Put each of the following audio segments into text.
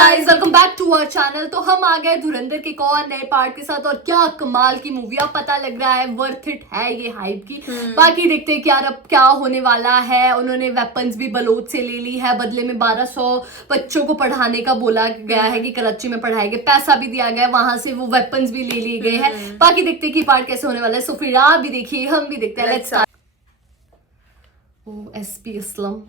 Guys welcome back to our channel. तो हम आ गए धुरंधर के एक और नए पार्ट के साथ और क्या कमाल की मूवी। अब पता लग रहा है वर्थ इट है ये हाइप की। बाकी देखते हैं कि यार अब क्या होने वाला है। उन्होंने वेपन्स भी बलोच से ले ली है, बदले में 1200 बच्चों को पढ़ाने का बोला गया है कि कराची में पढ़ाएंगे, पैसा भी दिया गया है, वहां से वो वेपन्स भी ले लिए गए हैं। बाकी देखते हैं कि पार्ट कैसे होने वाला है। सो फिर आप भी देखिए, हम भी देखते हैं। Let's start. ओ एसपी असलम।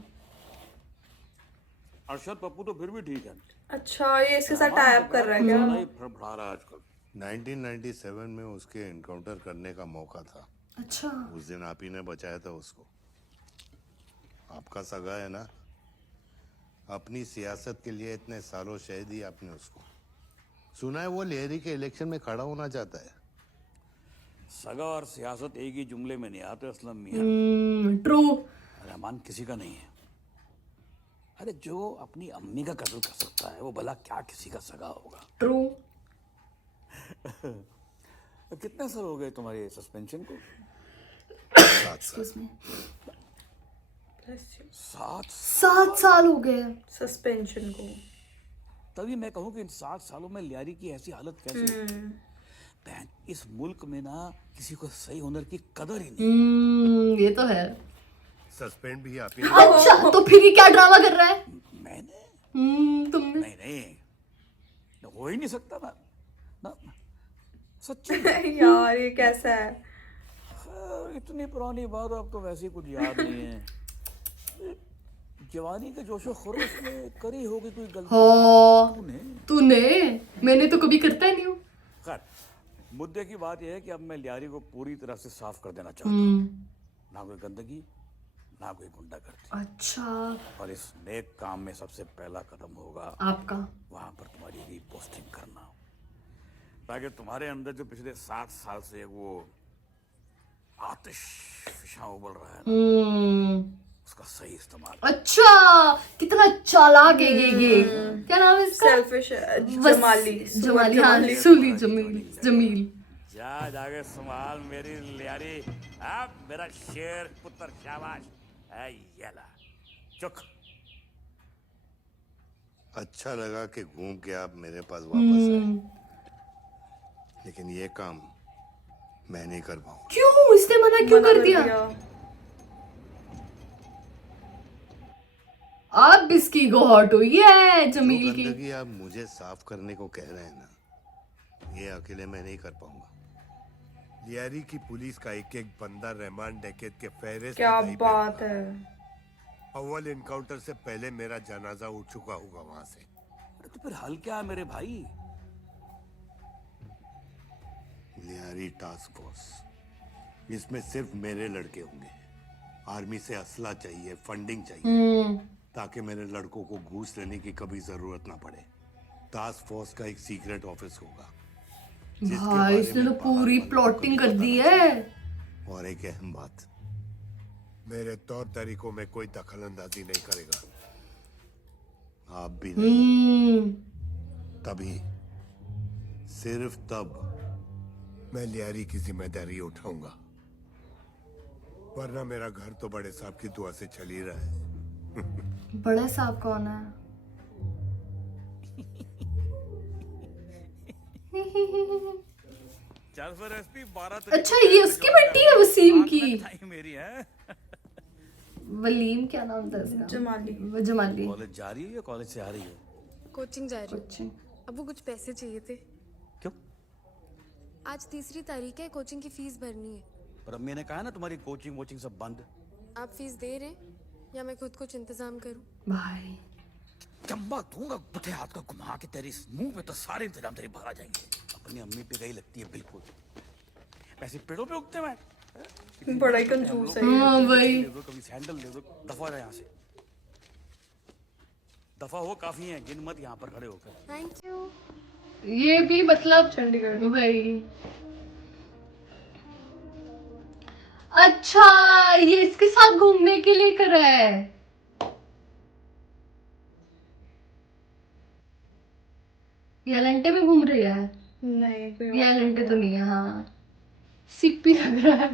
अरशद पप्पू तो फिर भी ठीक है। अच्छा, ये इसके साथ टाई अप कर रहा है क्या? नहीं फड़फड़ा रहा है आजकल। 1997 में उसके एनकाउंटर करने का मौका था। अच्छा उस दिन आप ही ने बचाया था उसको। आपका सगा है ना। अपनी सियासत के लिए इतने सालों शह दी आपने उसको। सुना है वो लेहरी के इलेक्शन में खड़ा होना चाहता है। सगा और सियासत एक ही जुमले में नहीं आते असलम मियां। ट्रू। रहमान किसी का नहीं है। अरे जो अपनी अम्मी का कत्ल कर सकता है वो भला क्या किसी का सगा होगा। ट्रू। कितने साल हो गए तुम्हारे सस्पेंशन को? 7 साल। 7 साल हो गए सस्पेंशन को। तभी मैं कहूँ कि इन 7 सालों में लियारी की ऐसी हालत कैसे हो? बहन, इस मुल्क में ना किसी को सही हुनर की कदर ही नहीं। ये तो है। सस्पेंड भी आप ही अच्छा तो फिर ये क्या ड्रामा कर रहा है? मैंने तुमने? नहीं हो ही नहीं सकता ना सच्ची। यार ये कैसा है? इतनी पुरानी बात अब तो वैसे ही कुछ याद नहीं है। जवानी के जोशो खरोश में करी होगी कोई गलती तूने? मैंने तो कभी करता ही नहीं हूँ। खैर, मुद्दे की बात यह है कि अब मैं लियारी को पूरी तरह से साफ कर देना चाहता हूँ। ना कोई गंदगी, ना कोई गुंडागर्दी। अच्छा और इस नेक काम में सबसे पहला कदम होगा आपका? वहां पर तुम्हारी रीपोस्टिंग करना, ताकि तुम्हारे अंदर जो पिछले 7 साल से वो आतिश फिशा उबल रहा है ना, उसका सही इस्तेमाल। अच्छा कितना चालाक है ये। क्या नाम है इसका? सेल्फिश जमाली। जमाली। हाँ सुली जमील। जाके संभाल मेरी लियारी। अब मेरा शेर पुत्र शाबाश है। ये ला चुक। अच्छा लगा कि घूम के आप मेरे पास वापस आए, लेकिन ये काम मैं नहीं कर पाऊंगा। क्यों? इसने मना क्यों कर दिया? अब इसकी गो हॉट हुई है जमील की। गंदगी आप मुझे साफ करने को कह रहे हैं ना, ये अकेले मैं नहीं कर पाऊंगा। लियारी की पुलिस का एक एक बंदा रहमान डकैत के फेहरिस्त। क्या बात है। अव्वल एनकाउंटर से पहले मेरा जनाजा उठ चुका होगा वहां से। अरे तो फिर हल क्या है मेरे भाई? लियारी टास्क फोर्स, इसमें सिर्फ मेरे लड़के होंगे। आर्मी से असला चाहिए, फंडिंग चाहिए, ताकि मेरे लड़कों को घूस लेने की कभी जरूरत ना पड़े। टास्क फोर्स का एक सीक्रेट ऑफिस होगा। भाई इसने तो पूरी प्लॉटिंग कर दी है। और एक अहम बात, मेरे तौर तरीकों में कोई दखलंदाजी नहीं करेगा। आप भी नहीं। तभी, सिर्फ तब मैं लियारी की जिम्मेदारी उठाऊंगा, वरना मेरा घर तो बड़े साहब की दुआ से चल ही रहा है। बड़ा साहब कौन है? चल फिर एसपी 12। अच्छा ये उसकी बेटी है वसीम की। मेरी है। वलीम क्या नाम था इसका? जमाली। कॉलेज जा रही है या कॉलेज से आ रही है? कोचिंग जा रही कोचिंग। हूँ। अब वो कुछ पैसे चाहिए थे। क्यों? आज 3री तारीख है, कोचिंग की फीस भरनी है। पर अम्मी ने कहा ना तुम्हारी कोचिंग वोचिंग सब बंद। आप फीस दे रहे हैं या मैं खुद कुछ इंतजाम करूँ? भाई चंबा दूंगा बुढ़े हाथ का घुमा के तेरे मुंह पे तो सारे इंतजाम तेरे भरा जाएंगे। अपनी अम्मी पे गई लगती है बिल्कुल। ऐसे पेड़ों पे उगते मैं। बड़ा ही कंजूस है। हाँ भाई। कभी सैंडल ले दो, दफा हो यहाँ से। दफा हो, काफी है, गिन मत यहाँ पर खड़े होकर। Thank you. ये भी मतलब चंडीगढ़ भाई। अच्छा ये इसके साथ घूमने के लिए कर रहा है। यालंटे में घूम रही है? नहीं कोई यालंटे तो नहीं है। हाँ सिप्पी लग रहा है।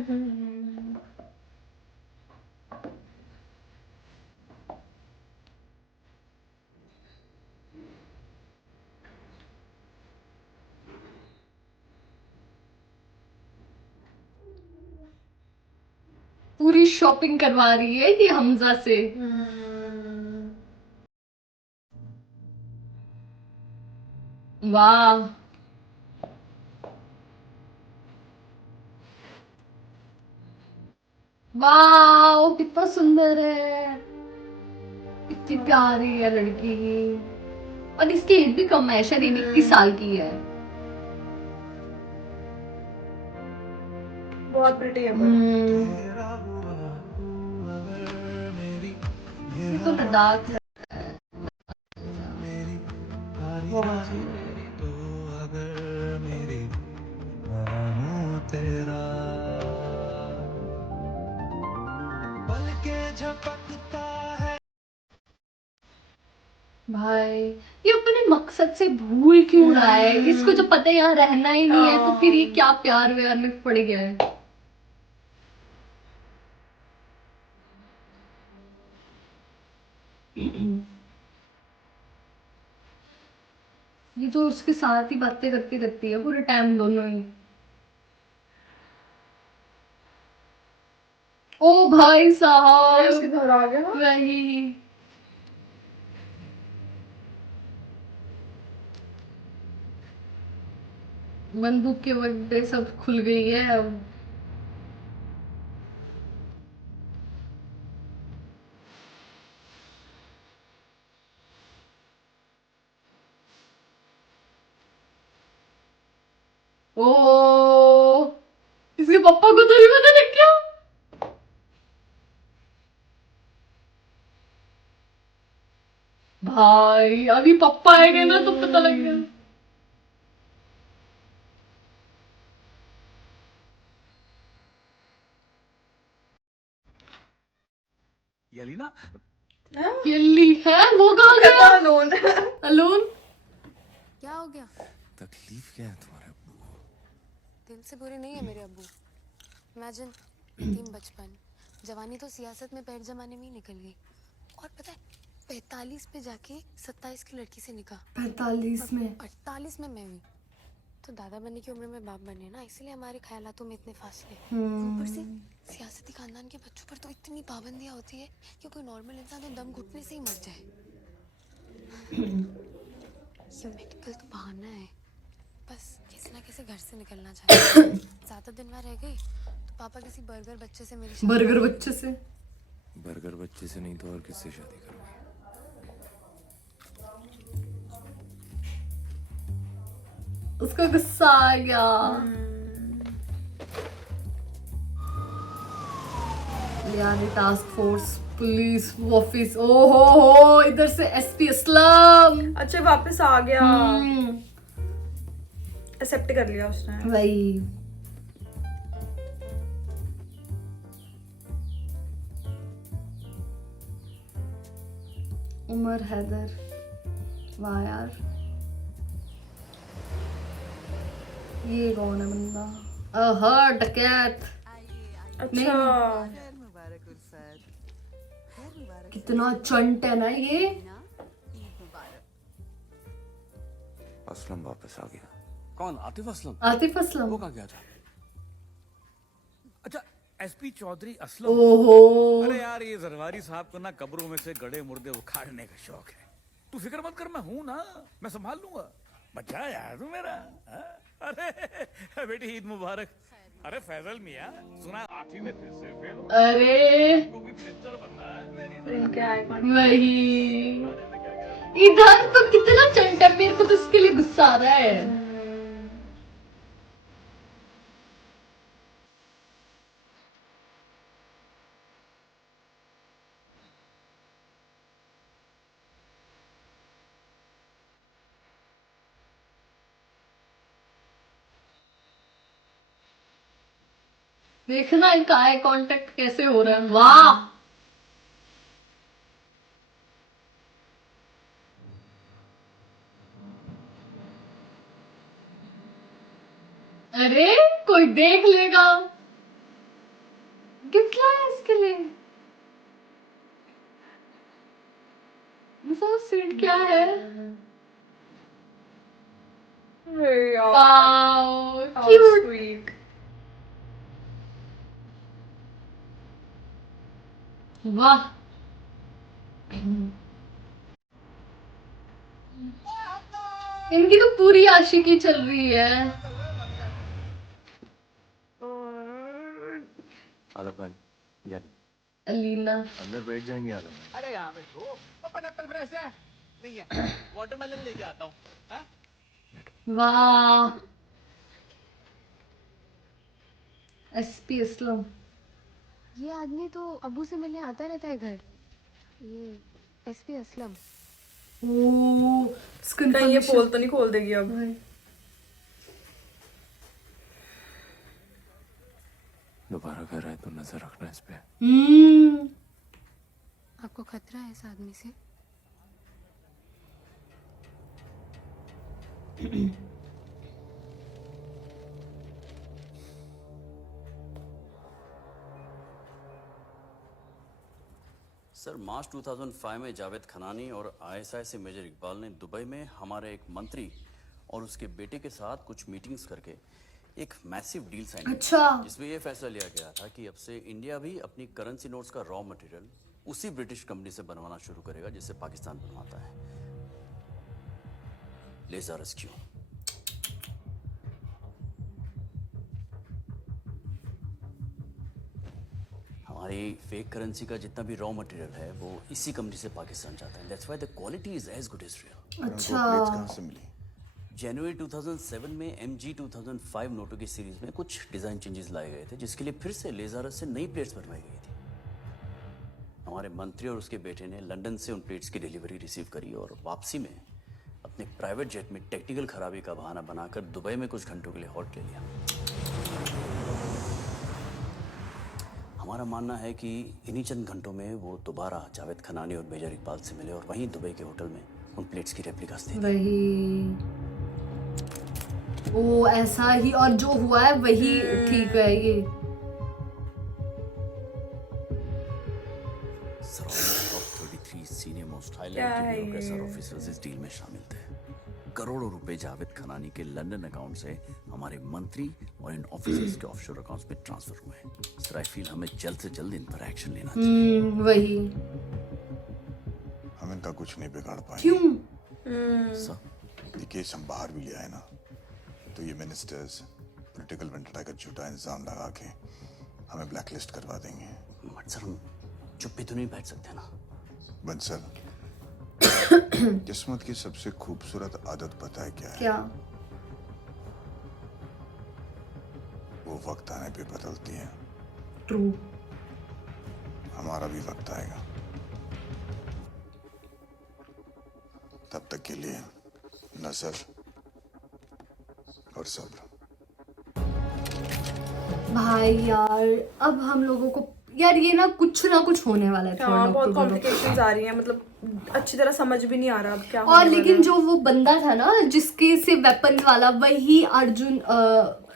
पूरी शॉपिंग करवा रही है ये हमजा से। वाह, वाह, कितना सुंदर है, कितनी प्यारी है लड़की। और इसकी एज भी कम है, शायद 21 साल की है। बहुत प्रिटी है ये तो लद्दाख है। भाई ये अपने मकसद से भूल क्यों रहा है? इसको जो पता है यहाँ रहना ही नहीं है, तो फिर ये क्या प्यार व्यार में पड़ गया है? ये तो उसके साथ ही बातें करती रहती है पूरे टाइम दोनों ही। ओ भाई साहब, उसके घर आ गया। वही बंदूक के वजह सब खुल गई है अब। ओ, इसके पापा को तो नहीं पता लग गया। भाई अभी पापा आएंगे ना तो पता लग गया। यलीना, यल्ली है वो कहाँ गया? अलोन। अलोन। क्या हो गया? तकलीफ क्या है तुम्हारे अब्बू को? दिल से बुरे नहीं है मेरे अब्बू। इमेजिन, यतीम बचपन, जवानी तो सियासत में पैर जमाने में ही निकल गई। और पता है 45 पे जाके 27 की लड़की से निकाह, 45 में? 48 में मैं हुई। तो दादा बनने की उम्र में बाप बने ना, इसलिए हमारे ख्यालातों में इतने फासले। ऊपर से सियासती खानदान के बच्चों पर तो इतनी पाबंदियां होती है कि कोई नॉर्मल इंसान तो दम घुटने से ही मर जाए। ये मेडिकल तो बहाना है, बस किसी ना किसी घर से निकलना चाहिए। ज्यादा दिन वहाँ रह गई तो पापा किसी बर्गर बच्चे से मेरी शादी बर्गर कर बच्चे से? बर्गर बच्चे से नहीं तो और किससे शादी करोगे? उसका गुस्सा आ गया। लियानी टास्क फोर्स पुलिस ऑफिस, ओहो हो, इधर से एसपी असलम। अच्छा वापस आ गया, हम्म, एक्सेप्ट कर लिया उसने। वही। उमर हैदर, वाह यार, ये कौन है बंदा? अहा, डकैत। अच्छा कितना चंट है ना ये। असलम वापस आ गया। कौन? आतिफ असलम? आतिफ असलम? वो कहाँ गया था? अच्छा, एसपी चौधरी असलम। ओहो, अरे यार, ये जरवारी साहब को ना कब्रों में से गड़े मुर्दे उखाड़ने का शौक है। तू फिक्र मत कर, मैं हूं ना, मैं संभाल लूंगा। बच्चा है यार तू मेरा। हाँ? अरे बेटी, ईद मुबारक। अरे फैजल मियाँ, सुना आठवीं में फिर से फेल हो, अरे वो भी प्रिंटर बनना है मेरी। इनके आइकॉन। वही, इधर तो कितना चंट है, मेरे को तो इसके लिए गुस्सा आ रहा है। देखना इनका आई कांटेक्ट कैसे हो रहा है, वाह। अरे कोई देख लेगा। गिफ्ट लाया इसके लिए, सो स्वीट। क्या है? अरे यार वाओ, how क्यूट। sweet। वाह, इनकी तो पूरी आशिकी चल रही है। आलम भाई, या अलीना, अंदर बैठ जाएंगे आलम भाई। अरे यहाँ पे तो पाइनएप्पल फ्रेश है नहीं है वाटरमेलन लेके आता हूँ हाँ? वाह, एसपी असलम। ये आदमी तो अबू से मिलने आता रहता है घर। ये एसपी असलम। ओ, स्किन कहीं ये पोल तो नहीं खोल देगी अब। दोबारा घर आए तो नजर रखना इस पे। आपको खतरा है इस आदमी से? सर मार्च 2005 में जावेद खनानी और आईएसआई से मेजर इकबाल ने दुबई में हमारे एक मंत्री और उसके बेटे के साथ कुछ मीटिंग्स करके एक मैसिव डील साइन अच्छा। जिसमें यह फैसला लिया गया था कि अब से इंडिया भी अपनी करेंसी नोट्स का रॉ मटेरियल उसी ब्रिटिश कंपनी से बनवाना शुरू करेगा जिससे पाकिस्तान बनवाता है, लेज़ा रेस्क्यू। हमारी फेक करेंसी का जितना भी रॉ मटेरियल है वो इसी कंपनी से पाकिस्तान जाता है। That's why the quality is as good as real. अच्छा, जनवरी 2007 में MG 2005 नोटों की सीरीज में कुछ डिजाइन चेंजेस लाए गए थे जिसके लिए फिर से लेज़ारस से नई प्लेट्स बनवाई गई थी। हमारे मंत्री और उसके बेटे ने लंदन से उन प्लेट्स की डिलीवरी रिसीव करी और वापसी में अपने प्राइवेट जेट में टेक्निकल खराबी का बहाना बनाकर दुबई में कुछ घंटों के लिए हॉल्ट ले लिया। हमारा मानना है कि इन्हीं चंद घंटों में वो दोबारा जावेद खनानी और मेजर इकबाल से मिले और वहीं दुबई के होटल में उन प्लेट्स की रेप्लिकास थे। वही, ओ ऐसा ही, और जो हुआ है वही ठीक है ये। Top 33 senior most highlight bureaucracy officers इस डील में शामिल थे। करोड़ों रुपए जावेद खनानी के लंदन अकाउंट से हमारे मंत्री और इन ऑफिसर्स के ऑफशोर अकाउंट्स में ट्रांसफर हुए। सर आई फील हमें जल्द से जल्द इन पर एक्शन लेना चाहिए। वही, हम इनका कुछ नहीं बिगाड़ पाए। क्यों? सर ये केस हम बाहर भी ले आए ना तो ये मिनिस्टर्स पॉलिटिकल वेंडटा का झूठा इंजाम लगा के हमें ब्लैकलिस्ट करवा देंगे। बट सर हम चुप भी तो नहीं बैठ सकते ना। बंसल, किस्मत की सबसे खूबसूरत आदत पता है क्या है? क्या? वो वक्त आने पे बदलती है। ट्रू। हमारा भी वक्त आएगा, तब तक के लिए नजर और सब्र। भाई यार, अब हम लोगों को यार ये ना कुछ होने वाला है। हाँ, बहुत अक्टूबर को। कॉम्प्लिकेशंस आ रही हैं, मतलब अच्छी तरह समझ भी नहीं आ रहा अब क्या और होने वाला लेकिन है। जो वो बंदा था ना जिसके से वेपन वाला, वही अर्जुन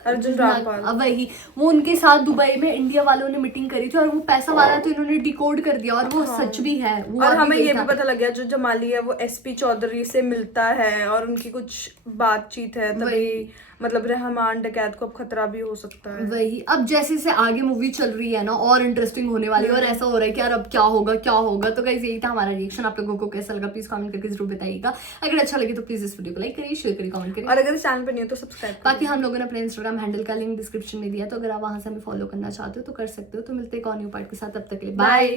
रामपाल, वही, वो उनके साथ दुबई में इंडिया वालों ने मीटिंग करी थी और वो पैसा वाला तो इन्होंने डिकोड कर दिया और वो सच भी है। वो और आगे हमें गई ये था। भी पता लग गया जो जमाली है वो एसपी चौधरी से मिलता है और उनकी कुछ बातचीत है, तभी मतलब रहमान डकैत को अब खतरा भी हो सकता है। वही, अब जैसे जैसे आगे मूवी चल रही है ना और इंटरेस्टिंग होने वाली है और ऐसा हो रहा है कि यार अब क्या होगा। तो गाइस यही था हमारा रिएक्शन। आप लोगों को कैसा लगा प्लीज कमेंट करके जरूर बताइएगा। अगर अच्छा लगे तो प्लीज इस वीडियो को लाइक करिए, शेयर करिए, कमेंट करिए और अगर इस चैनल पर नहीं हो तो सब्सक्राइब। बाकी हम लोगों ने अपने इंस्टाग्राम हैंडल का लिंक डिस्क्रिप्शन में दिया, तो अगर आप वहां से हमें फॉलो करना चाहते हो तो कर सकते हो। तो मिलते हैं एक और न्यू पार्ट के साथ, तब तक के लिए बाय।